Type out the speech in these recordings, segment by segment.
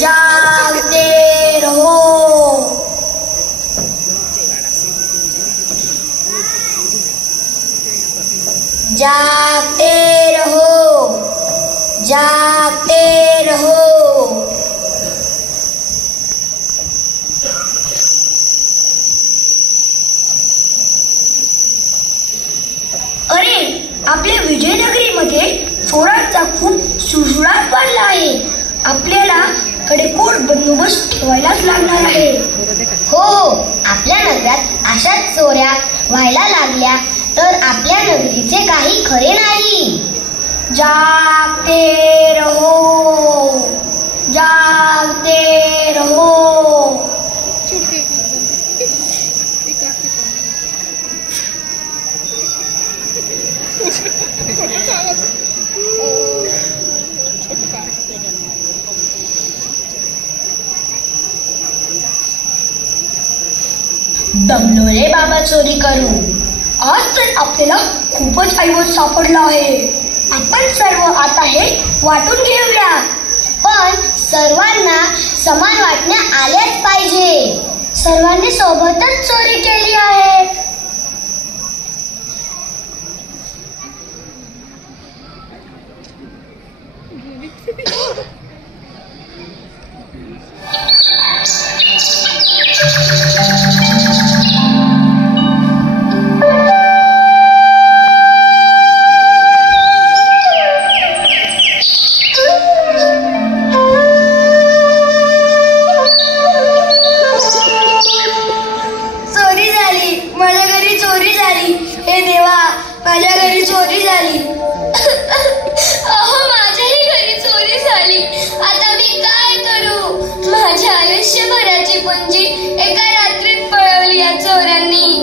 जागते रहो, जागते रहो, जागते रहो। अरे, आपल्या विजयनगरीमध्ये चोरांचा खूप सुळसुळाट वाढला आहे. आपल्याला कडेकोट बंदोबस्त ठेवायलाच लागणार आहे. हो, आपल्या नगरात अशाच चोऱ्या व्हायला लागल्या तर आपल्या नगरीचे काही खरे नाही. जागते रहो, जागते रहो. दमलो रे बाबा चोरी करू. आज तर आपल्याला खूपच ऐवज सापडला आहे. आपण सर्व आता हे वाटून घेऊया. पण सर्वांना समान वाटण्या आल्याच पाहिजे. सर्वांनी सोबतच चोरी केली आहे. हे देवा, माझ्या घरी चोरी झाली. अहो, माझ्याही घरी चोरी झाली. आता मी काय करू? माझ्या आयुष्यभराची पुंजी एका रात्रीत पळवली या चोरांनी.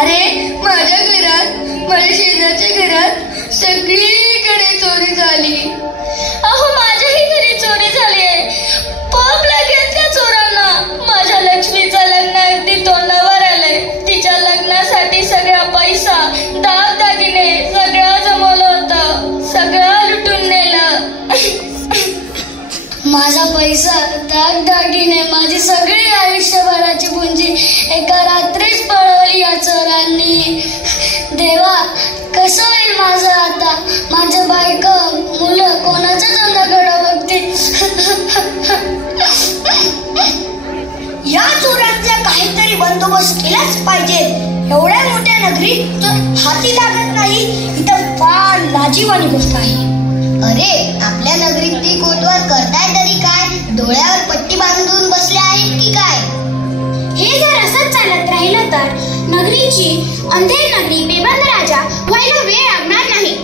अरे, माझ्या घरात, माझ्या शेजारच्या घरात सगळीकडे चोरी झाली. अहो, माझ्याही घरी चोरी झाली आहे. पाप लागेल त्या चोरांना. माझ्या लक्ष्मीचं लग्न अगदी तोंडावर आलंय. तिच्या लग्नासाठी सगळा पैसा, दागदागिने सगळं जमवलं होतं. सगळं लुटून नेलं. माझा पैसा, दागदागिने, माझी सगळी आयुष्यभराची पुंजी एका रात्रीच पळवली या चोरांनी. देवा, कसं होईल माझं आता? माझं बायको, मुलं कोणाच्या तोंडाकडे बघतील? या चोरांचा काहीतरी बंदोबस्त केलाच पाहिजे. एवढ्या मोठ्या नगरीत जर हाती लागत नाही, इथं फार लाजिवानी गोष्ट आहे. अरे, आपल्या नगरीत ती कोतवाल करताय तरी काय? डोळ्यावर पट्टी बांधून बसले आहेत की काय? हे जर असंच चालत राहिलं तर नगरीची अंधेर नगरी बेबंद राजा व्हायला वेळ लागणार नाही.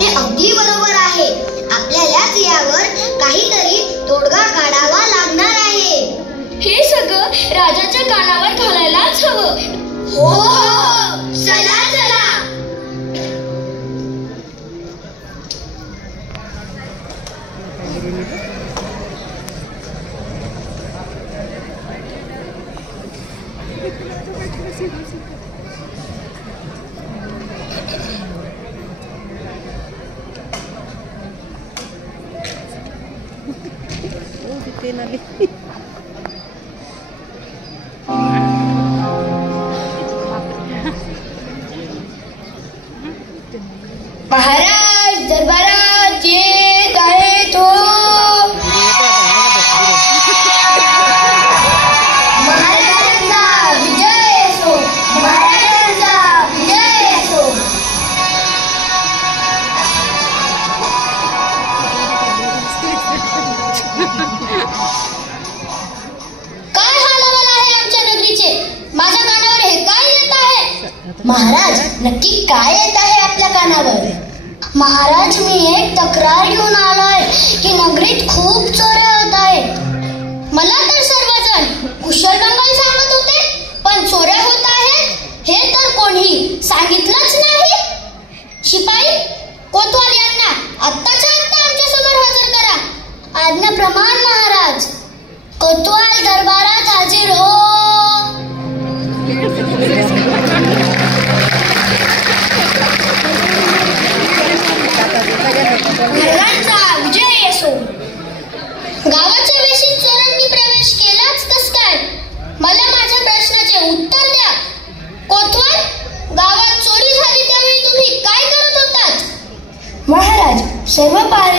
ते अगदी बरोबर आहे. आपल्यालाच यावर काहीतरी तोडगा काढावा लागणार आहे. हे सगळं राजाच्या कानावर घालायलाच हवं. हो हो, चला चला. महाराज दरबारात येत आहे तो. महाराजांचा विजय असो, महाराजांचा विजय असो. काय हालचाल आहे आमच्या नगरीचे? माझ्या कानावर हे काय येत आहे? महाराज, नक्की काय येत आहे आपल्या कानावर? महाराज, मी एक तक्रार घेऊन आलोय की नगरीत खूप चोऱ्या होत आहेत. मला तर सर्वजण कुशल मंगल सांगत होते, पण चोऱ्या होत आहेत हे तर कोणी सांगितलंच नाही. शिपाई, कोतवाल यांना आत्ताच्या आत्ता आमच्या समोर हजर करा. आज्ञाप्रमाण महाराज. कोतवाल दरबारात हाजीर हो. महाराजांचा विजय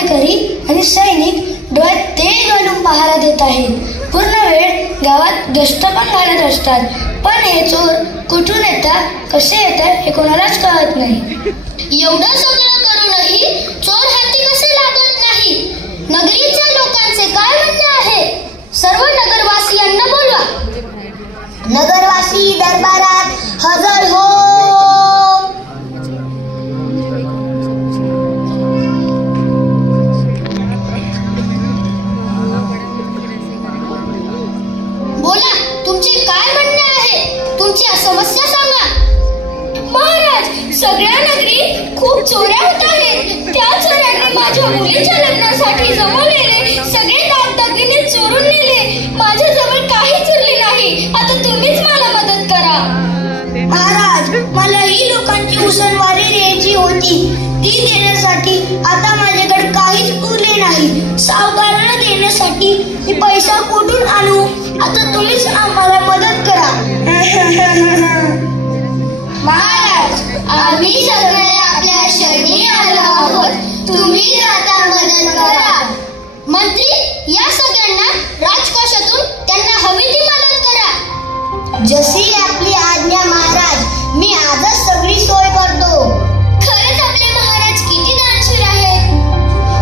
पहारेकरी आणि सैनिक डोळ्यात तेल घालून पहारा देत आहेत. पूर्ण वेळ गावात गस्त पण घालत असतात. पण हे चोर कुठून येतात, कसे येतात हे कोणालाच कळत नाही. एवढं सगळं करूनही चोर हाती कसे लागत नाही? नगरीच्या लोकांचे काय म्हणणे आहे? सर्व नगरवासियांना बोलवा. नगरवासी दरबारात हजर हो. बोला, तुमचे काय म्हणणे आहे? तुमची समस्या सांगा. महाराज, सगळ्या नगरीत खूप चोऱ्या होत आहेत. त्या चोरांनी माझ्या मुलीच्या लग्नासाठी जमवलेले सगळे दागदागिने चोरून नेले. माझ्याजवळ काहीच उरले नाही. आता तुम्हीच मला मदत करा. महाराज, मला ही लोकांची उसनवारी द्यायची होती. ती देण्यासाठी आता माझ्याकडे काहीच उरले नाही. सावकारांना देण्यासाठी मी पैसा कुठून आणू? आता तुम्हीच आम्हाला मदत करा. महाराज, आम्ही सगळे आपल्या शरणी आलो आहोत. तुम्ही आता मदत करा. मंत्री, या सगळ्यांना राजकोषातून त्यांना हवी ती मदत करा. जशी आपली आज्ञा महाराज. मी आजच सगळी सोय करतो. खरंच आपले महाराज किती दानशूर आहेत.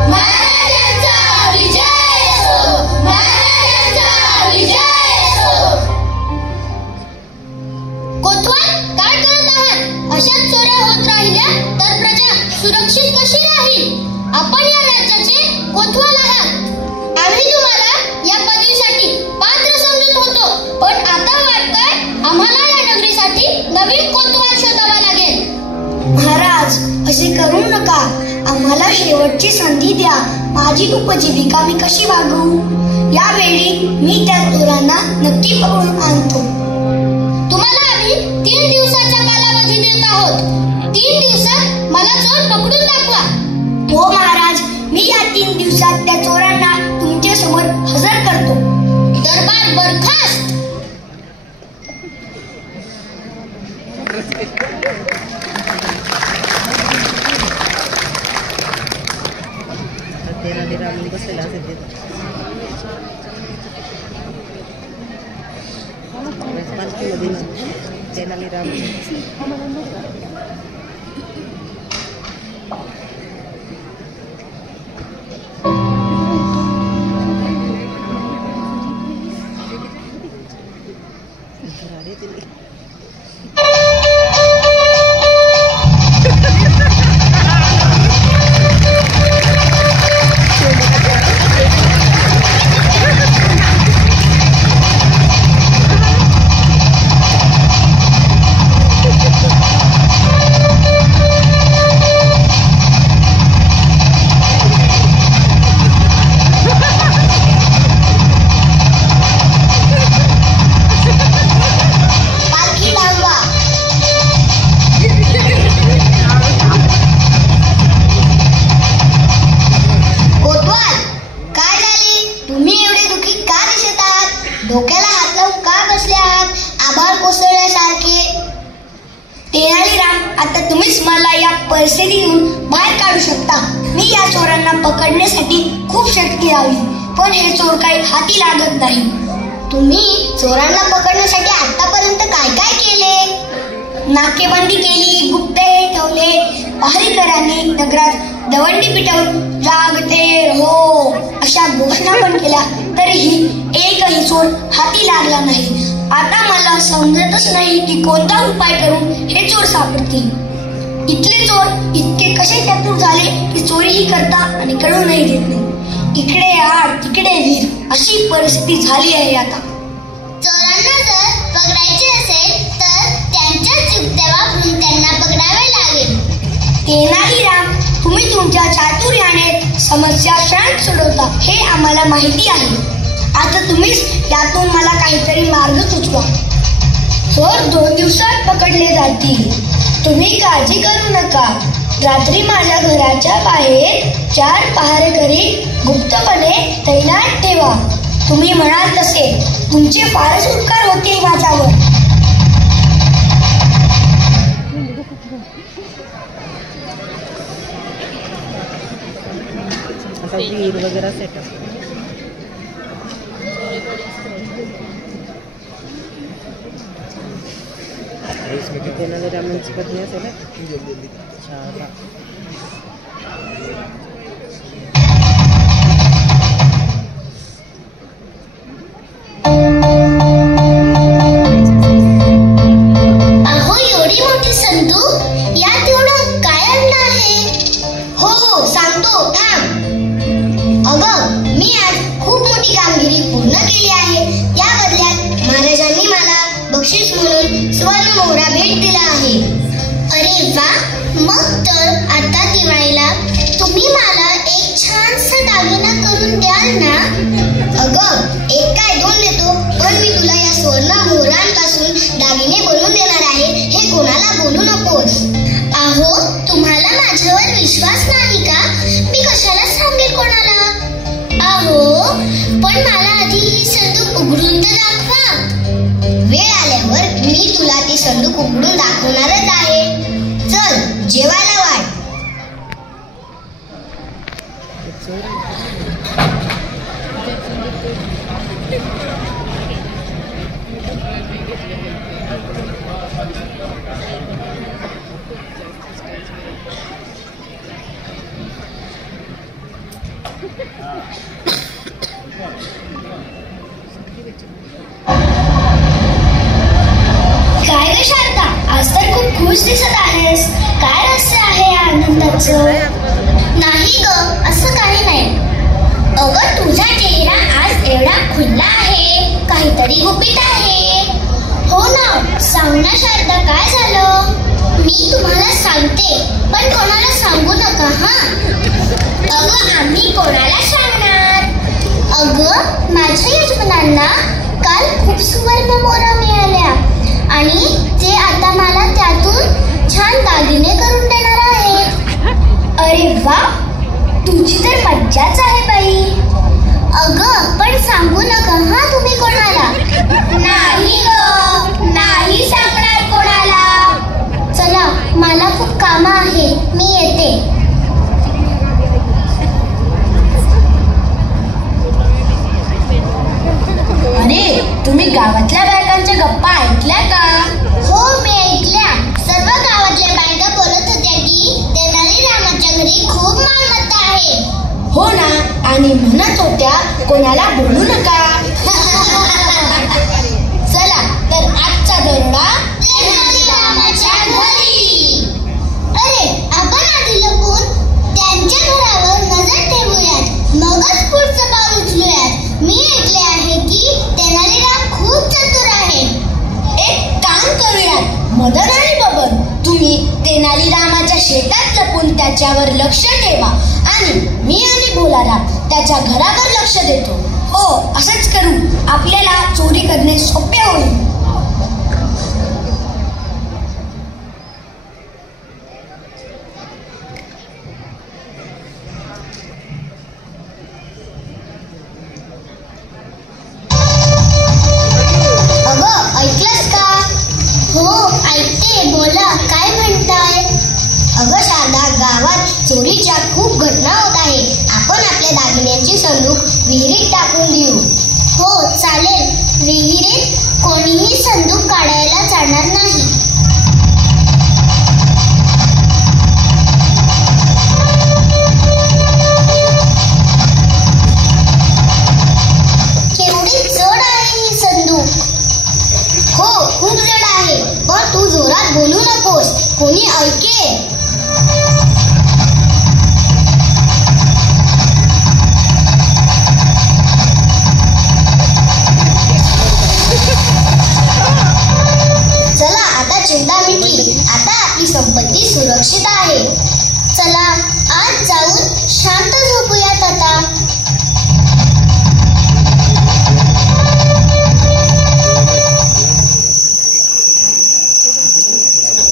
महाराजांचा विजय असो. महाराजांचा विजय असो. कोतवाल, काय करत आहात? अशाच चोऱ्या होत राहिल्या तर प्रजा सुरक्षित कशी राहील? आपण या राज्याचे कोतवाल आहात. आम्ही तुम्हाला या पदवीसाठी पात्र समजत होतो, पण आता वाटतंय आम्हाला या नगरीसाठी नवीन कोतवाल शोधावा लागेल. महाराज, असे करू नका. आम्हाला शेवटची संधी द्या. माझी उपजीविका मी कशी वागवू? यावेळी मी त्या चोरांना नक्की पकडून आणतो. तुम्हाला आम्ही 3 दिवसाचा कालावधी देत आहोत. 3 दिवसात मला चोर पकडून दाखवा. हो महाराज, मी या 3 दिवसात त्या चोरांना तुमच्या समोर हजर करतो. दरबार बरखास्त. डोक्याला हात लावून का बसले आहात आभाळ कोसळल्यासारखे? तेनालीराम, आता तुम्हीच मला या परिस्थितीतून बाहेर काढू शकता. मी या चोरांना पकडण्यासाठी खूप शक्ती लावली, पण हे चोर काही हाती लागत नाही. तुम्ही चोरांना पकडण्यासाठी आतापर्यंत काय काय केले? नाकेबंदी केली, गुप्तहेर ठेवले, पहारेकरांनी नगरात दवंडी पिटवून जागते हो अशा घोषणा पण केल्या, तरीही एकही चोर हाती लागला नाही. आता मला समजतच नाही की कोणता उपाय करून हे चोर सापडतील. इथले चोर इतके कसे चतुर झाले की चोरीही करता आणि कळूनही देत नाही. इकडे आड तिकडे वीर अशी परिस्थिती झाली आहे आता. चोरांना जर पकडायचे असेल तर त्यांच्याच युक्त्या वापरून त्यांना पकडावे लागेल. तेनालीराम, तुम्ही तुमच्या चातुर्याने समस्या शांत सोडवता हे आम्हाला माहिती आहे. आता तुम्हीच यातून मला काहीतरी मार्ग सुचवा. चोर 2 दिवसात पकडले जातील. तुम्ही काळजी करू नका. रात्री माझ्या घराच्या बाहेर 4 पहारेकरी गुप्तपणे तैनात ठेवा. तुम्ही म्हणाल तसे तुमचे फारच उपकार होतील माझ्यावर. असा विहीर वगैरे सेटअप. त्यांना जर आम्ही पत्नी असेल ना. अहो एवढी मोठी संदूक, यात एवढं काय आणलं आहे? हो सांगतो थांब. अगं मी आज खूप मोठी कामगिरी पूर्ण केली आहे. या बदल्यात महाराजांनी मला बक्षीस म्हणून स्वर्ण मोहरा भेट दिला आहे. अरे वा, मग तर आता दिवाळीला तुम्ही मला एक छानसा दागिना करून द्याल ना? अगं एक काय दोन देतो, पण मी तुला या स्वर्ण मोहरांपासून दागिने बनवून देणार आहे, हे कोणाला बोलू नकोस. अहो तुम्हाला माझ्यावर विश्वास नाही का? मी कशाला सांगेल कोणाला? अहो पण मला आधी ही संदूक उघडून तर दाखवा. वेळ आल्यावर मी तुला ती संदूक उघडून दाखवणारच आहे. चल जेवायला वाढ. काय ग शारदा, आज तर खूप खुश दिसत आहेस. काय रहस्य आहे या आनंदाचं? नाही ग, असं काही नाही. अगं तुझा चेहरा आज एवढा खुल्ला आहे, काहीतरी गुपित आहे. हो ना, सांग ना शारदा, काय झालं? मी तुम्हाला सांगते, पण कोणाला सांगू नका हा. अगं आम्ही कोणाला सांगणार? अगं माझ्या यजमानांना काल खूप सुवर्ण मोहरा मिळाल्या आणि ते आता मला त्यातून छान दागिने करून देणार आहेत. अरे वा, तुझी तर मज्जाच आहे बाई. अगं पण सांगू नका हा तुम्ही कोणाला. नाही ग, नाही सांगणार कोणाला. चला मला खूप कामं आहे, मी येते. अरे तुम्ही गावातल्या बायकांच्या गप्पा ऐकल्या का? हो मी ऐकल्या. सर्व गावातल्या बायका बोलत होत्या की तेनाली रामाच्या घरी खूप मालमत्ता आहे. हो ना, आणि म्हणत होत्या कोणाला बोलू नका. चला तर आजचा दरोडा तेनाली रामाच्या घरी. अरे आपण आधी लपून त्यांच्या घरावर नजर ठेवूयात, मगच पुढचं पाऊल उचलूयात. मी ऐकले आहे की तेनालीराम खूप चतुर आहे. एक काम करूयात, मदन आणि बबन तुम्ही तेनालीरामाच्या शेतात लपून त्याच्यावर लक्ष ठेवा आणि मी आणि भोलाराम त्याच्या घरावर लक्ष देतो. हो असंच करू, आपल्याला चोरी करणे सोपे होईल. अगं ऐकलंस का? हो ऐकते, बोला काय म्हणताय? अगं शारदा, गावात चोरीच्या खूप घटना होत आहे. आपण आपल्या दागिन्यांची संदूक विहिरीत टाकून देऊ. हो चालेल. विहिरीत कोणीही संदूक काढायला जाणार नाही. केवढी जड आहे ही संदूक. हो खूप जड आहे, पण तू जोरात बोलू नकोस, कोणी ऐकेल. चला आता चिंता मिटली. आता आपली संपत्ती सुरक्षित आहे. चला आज जाऊन शांत झोपूयात आता.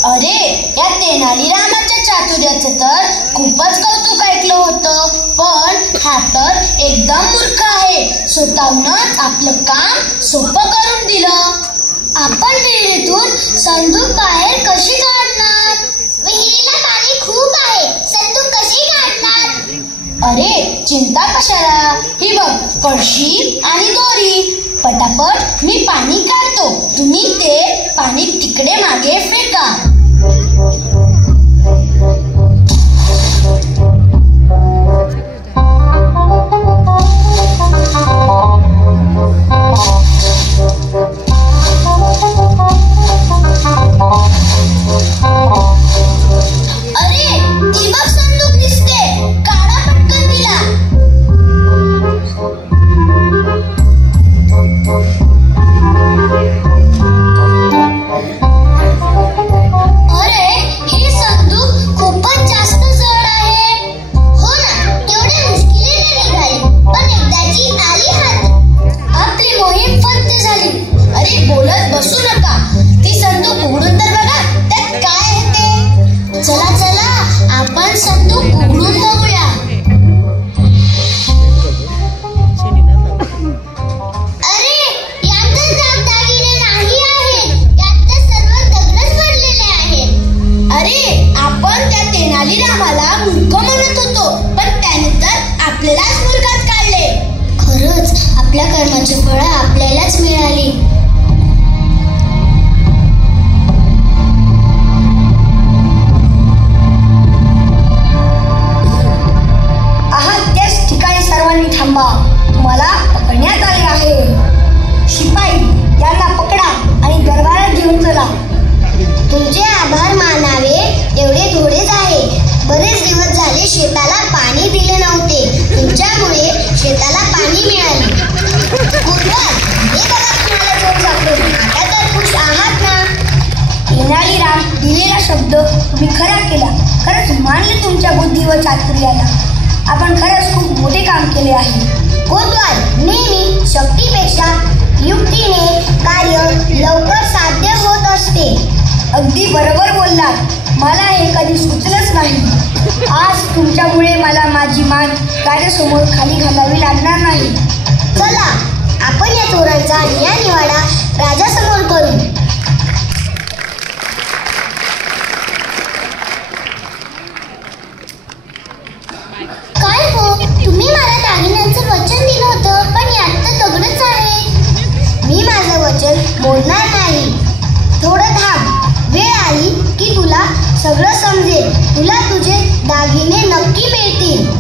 अरे या तेनालीरामाच्या चातुर्याचं तर खूपच कौतुक ऐकलं होतं, पण हा तर एकदम मूर्ख आहे. स्वतःहूनच आपलं काम सोपं करून दिलं. आपण विहिरीतून संदूक बाहेर कशी काढणार? विहिरीला पाणी खूप आहे, संदूक कशी काढणार? अरे चिंता कशाला, ही बघ कळशी आणि दोरी. पटापट मी पाणी काढतो, तुम्ही ते पाणी तिकडे मागे फेका. अरे ती बघ संदूक दिसते, काढा पटकन तिला. अरे हे संदूक खूपच जास्त जड आहे. हो ना, केवढ्या मुश्किलीने निघाली, पण एकदाची आली हात. आपली मोहीम फत्ते झाली. अरे बोलत बसू नका, ती संदूक उघडून तर बघा, त्यात काय आहे ते. चला चला, आपण संदूक उघडून बघूया. अरे यात दागदागिने नाही आहेत, यात सर्व दगडच भरलेले आहेत. अरे आपण त्या तेनालीरामाला मूर्ख म्हणत होतो, पण त्याने तर आपल्यालाच मूर्खात काढले. खरंच आपल्या कर्माची फळं आपल्यालाच मिळाली. त्याच ठिकाणी सर्वांनी थांबा, तुम्हाला पकडण्यात आले आहे. शिपाई त्यांना पकडा आणि दरबारात घेऊन चला. तुमचे आभार मानावे एवढे थोडेच आहे. बरेच दिवस झाले शेताला पाणी दिले नव्हते, तुमच्यामुळे शेताला पाणी मिळाले. कोतवाल, हे बघा तुम्हाला चोर सापडून. आता तर खुश आहात ना? तेनालीराम, दिलेला शब्द तुम्ही खरा केला. खरंच मानले तुमच्या बुद्धी व चातुर्याला. आपण खरंच खूप मोठे काम केले आहे. कोतवाल, नेहमी शक्तीपेक्षा युक्तीने कार्य लवकर साध्य होत असते. अगदी बरोबर बोललात. मला हे कधी सुचलंच नाही. आज तुमच्यामुळे मला माझी मान कार्यासमोर खाली घालावी लागणार नाही. चला, आपण या चोरांचा निवाडा राजासमोर करू. काय हो, तुम्ही मला दागिन्यांचं वचन दिलं होतं, पण यात तर दगडच आहे. मी माझं वचन मोडणार नाही. थोडं थांब, वेळ आली की तुला सगळं समजेल. तुला तुझे दागिने नक्की मिळतील.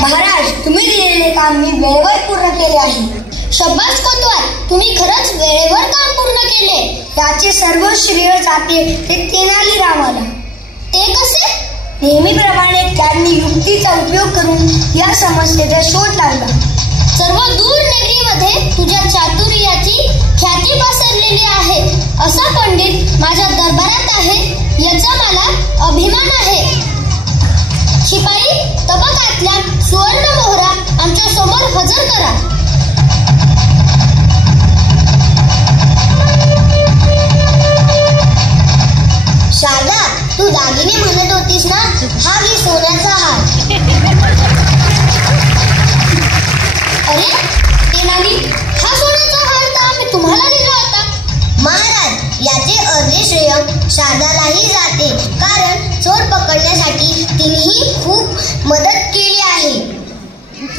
महाराज, तुम्ही दिलेले काम मी वेळेवर पूर्ण केले आहे. शब्बास कोतवाल, तुम्ही खरंच वेळेवर काम पूर्ण केले. त्याचे सर्व श्रेय जाते ते तेनालीरामाला. ते कसे? नेहमीप्रमाणे त्यांनी युक्तीचा उपयोग करून या समस्येचा शोध लावला. सर्व दूर नगरीमध्ये तुझ्या चातुर्याची ख्याती पसरलेली आहे. असा पंडित माझ्या दरबारात आहे, याचा मला अभिमान आहे. शिपाई, तबकातल्या सुवर्ण मोहरा आमच्या समोर हजर करा. शारदा, तू दागिने म्हणत होतीस ना, हा घे सोन्याचा हार. अरे तेनाली, हा सोन्याचा हार तर आम्ही तुम्हाला दिला होता. महाराज, याचे अर्धे श्रेय शारदालाही जाते, कारण चोर पकडण्यासाठी तिनेही खूप मदत केली आहे.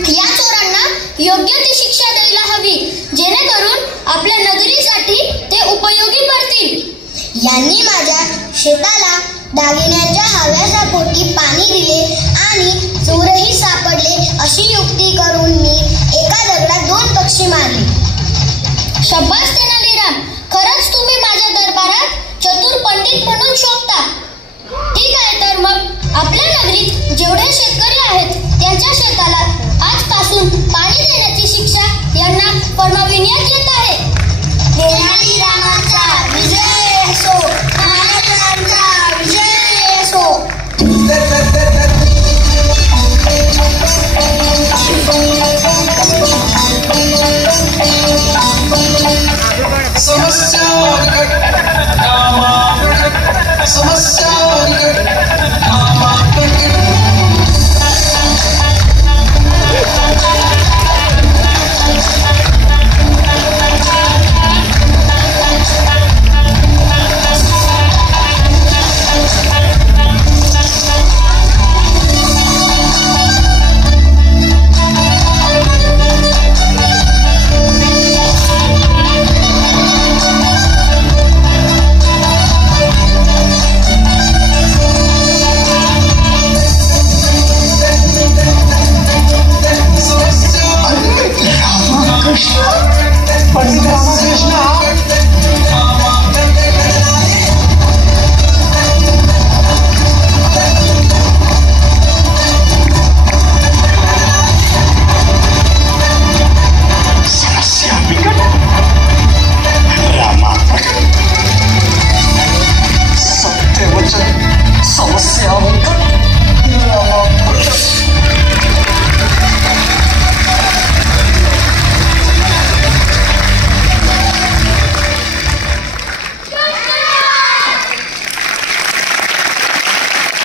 या चोरांना योग्य ती शिक्षा द्यायला हवी, जेणेकरून आपल्या नगरीसाठी ते उपयोगी पडतील. यांनी माझ्या शेताला दागिन्यांच्या हव्याच्या पोटी पाणी दिले आणि चोरही सापडले, अशी युक्ती करून मी एका दगडात 2 पक्षी मारले. शब्बास तेनालीराम, खरंच तुम्ही माझ्या दरबारात चतुर पंडित म्हणून शोभता. ठीक आहे, तर मग आपल्या नगरीत जेवढे शेतकरी आहेत त्यांच्या शेताला आजपासून पाणी देण्याची शिक्षा यांना फर्माविण्यात येते.